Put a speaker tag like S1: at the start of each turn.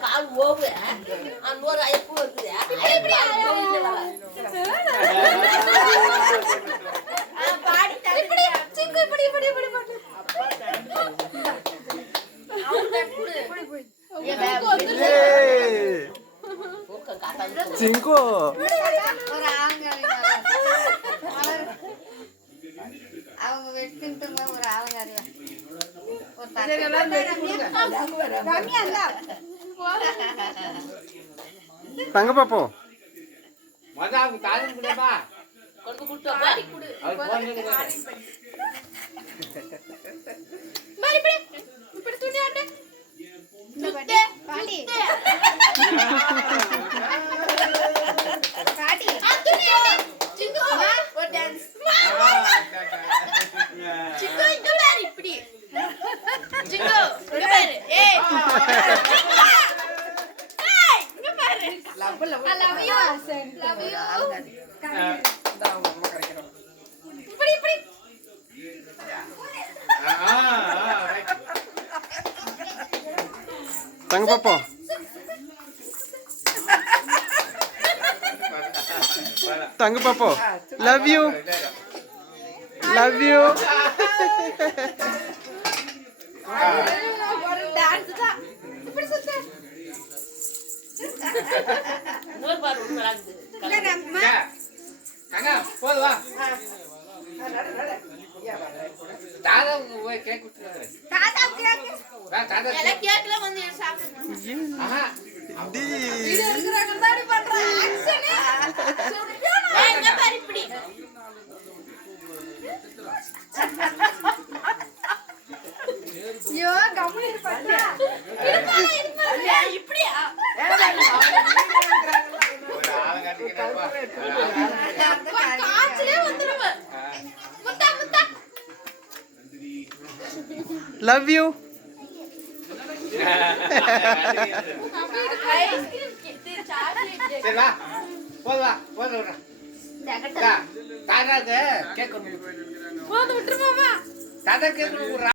S1: கால் ஓவு. இன்னொரு ஐப்பு இருக்குது ஆயாள் ஊக்கம் காட்டாம
S2: சிங்கு
S3: ஒரு ஆலங்காரி மலர் அவங்க வெட்டிட்டு ஒரு ஆலங்காரி ஒரு கம்மியா இருந்தா
S2: தங்க பாப்போம்
S4: மொத அவங்க தாஜன் கூடப்பா
S1: கொண்டு கொடுத்து வா.
S4: அவர் போனது
S3: பாடி பாடி
S1: இப்படி
S3: இப்படி
S2: தங்க பாப்போம் தங்க பாப்போம் லவ் யூ லவ் யூ
S3: ஒரு டான்ஸ் தான் இப்படி சுத்து
S1: இன்னொரு பாரு, ஒண்ணு
S3: நம்ம
S4: தங்க போது வா தாதா போய் கேக் கொடுத்துருக்காரு
S3: தாத்தா கேக்கு
S4: வா தாதா
S1: எல்லாம் கேக்குல வந்து சாப்பிடணும்.
S4: ஆஹா
S2: டி
S3: இது இருக்கிறவங்க தான் பண்ற ஆக்ஷன்
S1: ஏய், இங்க பாரு, இப்படி.
S3: ஐயோ கம்முனு பண்ணா
S1: ஏய், இப்படியா?
S2: லவ் யூ
S4: சரி வா. போது வா. போது விடுறேன்
S3: விட்டுருமாமா
S4: தாதா